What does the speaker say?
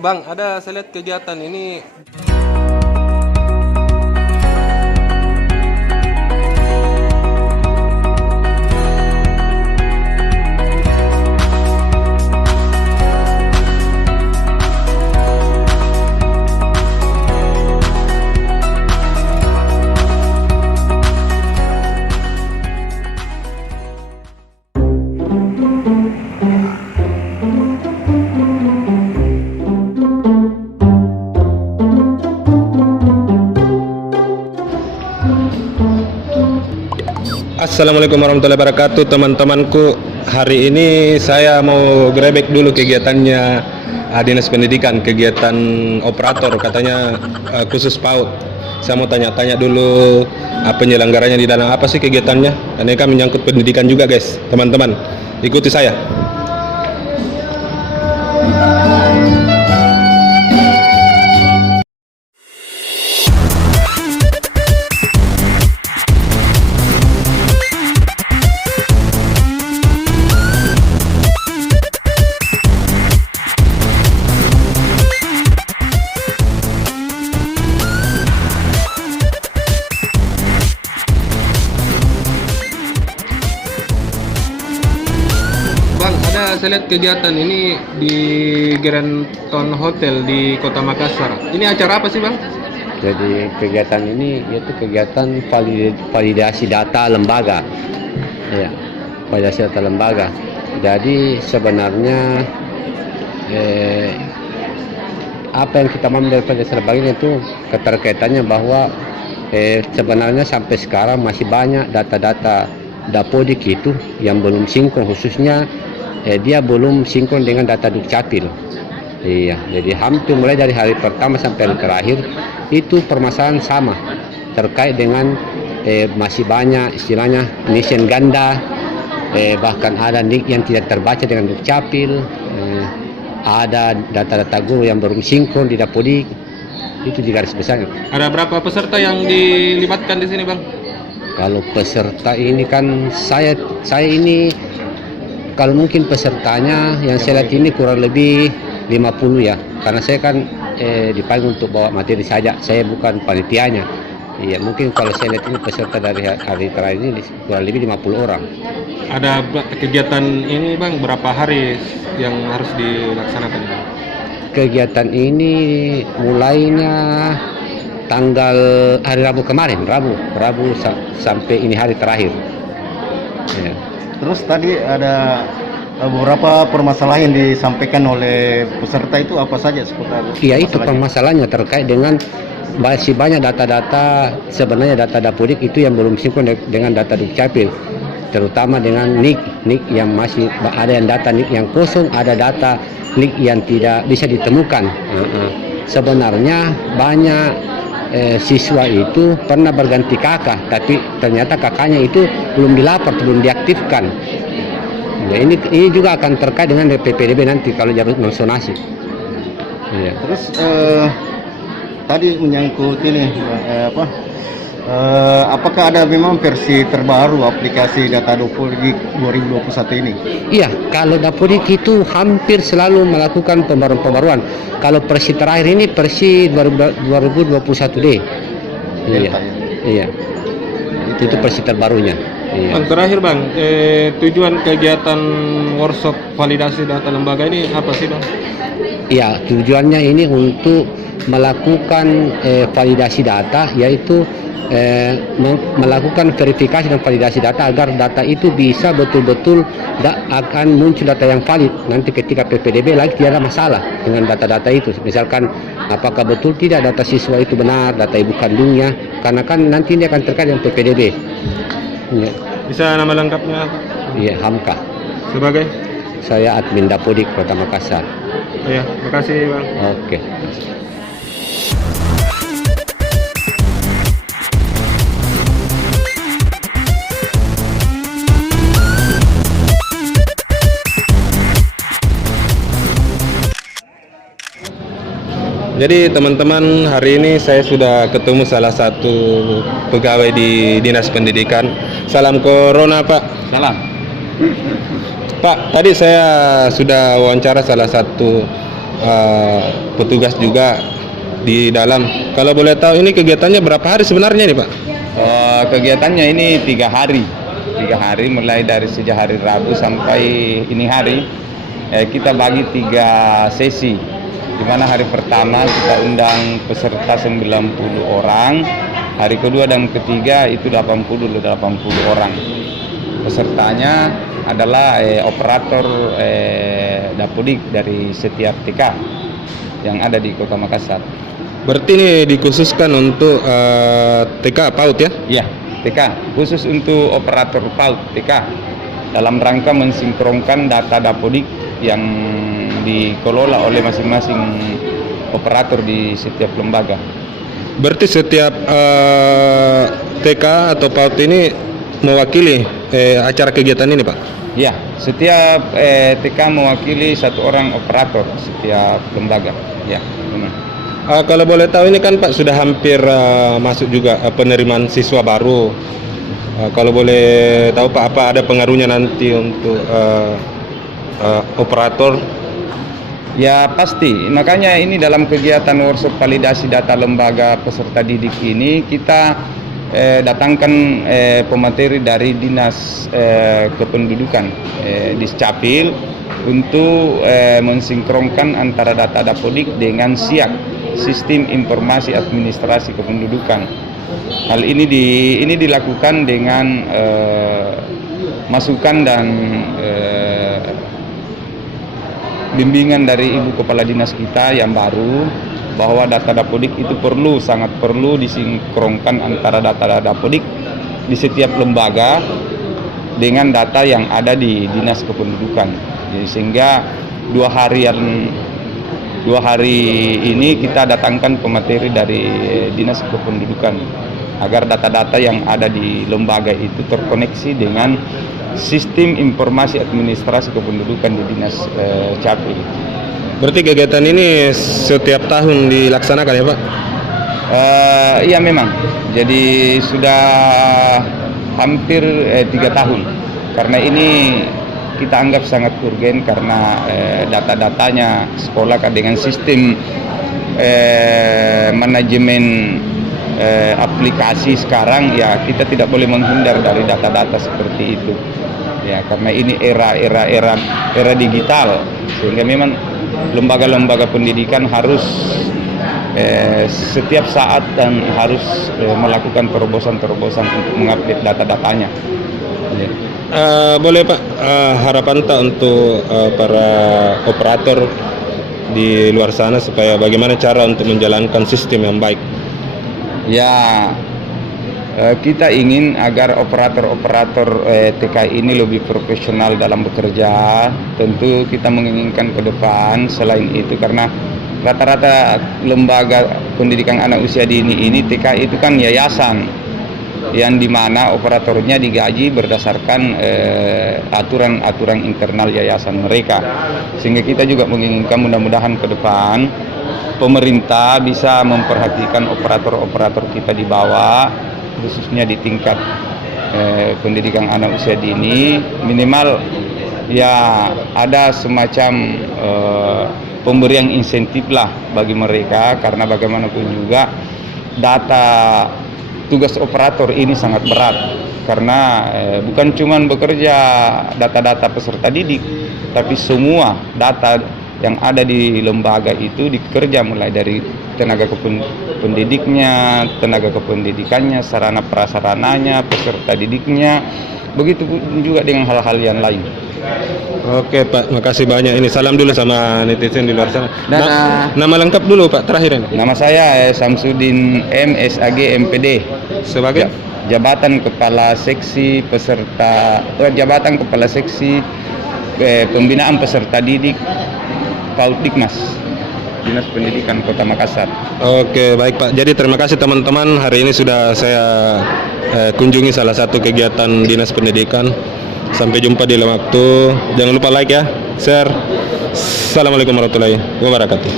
Bang, ada saya lihat kegiatan ini. Assalamualaikum warahmatullahi wabarakatuh, teman-temanku. Hari ini saya mau grebek dulu kegiatannya Dinas Pendidikan, kegiatan operator katanya khusus PAUD. Saya mau tanya-tanya dulu penyelenggaranya di dalam apa sih kegiatannya. Dan ini kan menyangkut pendidikan juga, guys. Teman-teman, ikuti saya. Bang, ada saya lihat kegiatan ini di Grand Town Hotel di Kota Makassar. Ini acara apa sih, Bang? Jadi kegiatan ini yaitu kegiatan validasi data lembaga, ya, validasi data lembaga. Jadi sebenarnya apa yang kita mau dari validasi lembaga itu keterkaitannya bahwa sebenarnya sampai sekarang masih banyak data-data Dapodik itu yang belum sinkron, khususnya dia belum sinkron dengan data Dukcapil. Iya, jadi hampir mulai dari hari pertama sampai hari terakhir itu permasalahan sama terkait dengan masih banyak istilahnya nation ganda, bahkan ada nik yang tidak terbaca dengan Dukcapil, ada data-data guru yang belum sinkron di Dapodik. Itu di garis besar. Ada berapa peserta yang dilibatkan di sini, Bang? Kalau peserta ini kan saya ini kalau mungkin pesertanya yang saya lihat ini kurang lebih 50 ya, karena saya kan dipanggil untuk bawa materi saja, saya bukan panitianya. Iya, mungkin kalau saya lihat ini peserta dari hari terakhir ini kurang lebih 50 orang. Ada kegiatan ini, Bang, berapa hari yang harus dilaksanakan? Kegiatan ini mulainya tanggal hari Rabu kemarin, Rabu sampai ini hari terakhir. Ya. Terus tadi ada beberapa permasalahan yang disampaikan oleh peserta, itu apa saja seputar? Iya, itu permasalahannya terkait dengan masih banyak data-data, sebenarnya data Dapodik itu yang belum sinkron dengan data Dukcapil, terutama dengan nik yang masih ada, yang data nik yang kosong, ada data nik yang tidak bisa ditemukan. Sebenarnya banyak siswa itu pernah berganti kakak, tapi ternyata kakaknya itu belum dilapor, belum diaktifkan. Ya, ini juga akan terkait dengan PPDB nanti kalau jadi nonsonasi. Ya. Terus tadi menyangkut ini apakah ada memang versi terbaru aplikasi data Dapodik 2021 ini? Iya, kalau Dapodik itu hampir selalu melakukan pembaruan. Kalau versi terakhir ini versi 2021D. Iya. Iya. Itu versi terbarunya. Iya. Bang, terakhir, Bang, tujuan kegiatan workshop validasi data lembaga ini apa sih, Bang? Iya, tujuannya ini untuk melakukan validasi data, yaitu melakukan verifikasi dan validasi data agar data itu bisa betul-betul akan muncul data yang valid nanti ketika PPDB lagi tidak ada masalah dengan data-data itu. Misalkan apakah betul tidak data siswa itu benar, data ibu kandungnya, karena kan nanti ini akan terkait dengan PPDB. Ya. Bisa nama lengkapnya? Iya, Hamka. Sebagai? Saya admin Dapodik Kota Makassar. Iya, makasih, Bang. Oke. Jadi teman-teman, hari ini saya sudah ketemu salah satu pegawai di Dinas Pendidikan. Salam Corona, Pak. Salam. Pak, tadi saya sudah wawancara salah satu petugas juga di dalam. Kalau boleh tahu ini kegiatannya berapa hari sebenarnya nih Pak? Kegiatannya ini 3 hari. 3 hari mulai dari sejak hari Rabu sampai ini hari. Kita bagi 3 sesi. Di mana hari pertama kita undang peserta 90 orang. Hari kedua dan ketiga itu 80 orang. Pesertanya adalah operator Dapodik dari setiap TK yang ada di Kota Makassar. Berarti ini dikhususkan untuk TK PAUD ya? Iya, TK khusus untuk operator PAUD TK dalam rangka mensinkronkan data Dapodik yang dikelola oleh masing-masing operator di setiap lembaga. Berarti setiap TK atau PAUD ini mewakili acara kegiatan ini Pak? Ya, setiap TK mewakili 1 orang operator setiap lembaga. Ya, benar. Kalau boleh tahu ini kan Pak sudah hampir masuk juga penerimaan siswa baru. Kalau boleh tahu Pak, apa ada pengaruhnya nanti untuk operator? Ya pasti, makanya ini dalam kegiatan workshop validasi data lembaga peserta didik ini kita datangkan pemateri dari Dinas Kependudukan Discapil untuk mensinkronkan antara data Dapodik dengan SIAK, Sistem Informasi Administrasi Kependudukan. Hal ini dilakukan dengan masukan dan bimbingan dari Ibu Kepala Dinas kita yang baru, bahwa data Dapodik itu sangat perlu disinkronkan antara data Dapodik di setiap lembaga dengan data yang ada di Dinas Kependudukan. Jadi, sehingga 2 hari ini kita datangkan pemateri dari Dinas Kependudukan agar data-data yang ada di lembaga itu terkoneksi dengan Sistem Informasi Administrasi Kependudukan di Dinas Capil. Berarti kegiatan ini setiap tahun dilaksanakan ya Pak? Iya memang. Jadi sudah hampir 3 tahun. Karena ini kita anggap sangat urgen karena data-datanya sekolah dengan sistem manajemen aplikasi sekarang, ya kita tidak boleh menghindar dari data-data seperti itu. Ya, karena ini era digital, sehingga memang lembaga-lembaga pendidikan harus setiap saat dan harus melakukan terobosan-terobosan untuk mengupdate data-datanya. Boleh Pak, harapan tak untuk para operator di luar sana supaya bagaimana cara untuk menjalankan sistem yang baik? Ya, kita ingin agar operator-operator TK ini lebih profesional dalam bekerja. Tentu kita menginginkan ke depan selain itu, karena rata-rata lembaga pendidikan anak usia dini ini TK itu kan yayasan yang dimana operatornya digaji berdasarkan aturan-aturan internal yayasan mereka. Sehingga kita juga menginginkan mudah-mudahan ke depan pemerintah bisa memperhatikan operator-operator kita di bawah, khususnya di tingkat pendidikan anak usia dini, minimal ya ada semacam pemberian insentif lah bagi mereka, karena bagaimanapun juga data tugas operator ini sangat berat, karena bukan cuma bekerja data-data peserta didik, tapi semua data yang ada di lembaga itu dikerja mulai dari tenaga pendidiknya, tenaga kependidikannya, sarana prasarananya, peserta didiknya, begitu juga dengan hal-hal yang lain. Oke Pak, makasih banyak. Ini salam dulu sama netizen di luar sana. Nama lengkap dulu Pak, terakhir ini. Nama saya Samsudin M. SAG MPD, sebagai Jabatan Kepala Seksi Peserta Jabatan Kepala Seksi Pembinaan Peserta Didik PAUD Dikmas, Dinas Pendidikan Kota Makassar. Oke, baik Pak. Jadi terima kasih teman-teman. Hari ini sudah saya kunjungi salah satu kegiatan Dinas Pendidikan. Sampai jumpa di lain waktu. Jangan lupa like ya, share. Assalamualaikum warahmatullahi wabarakatuh.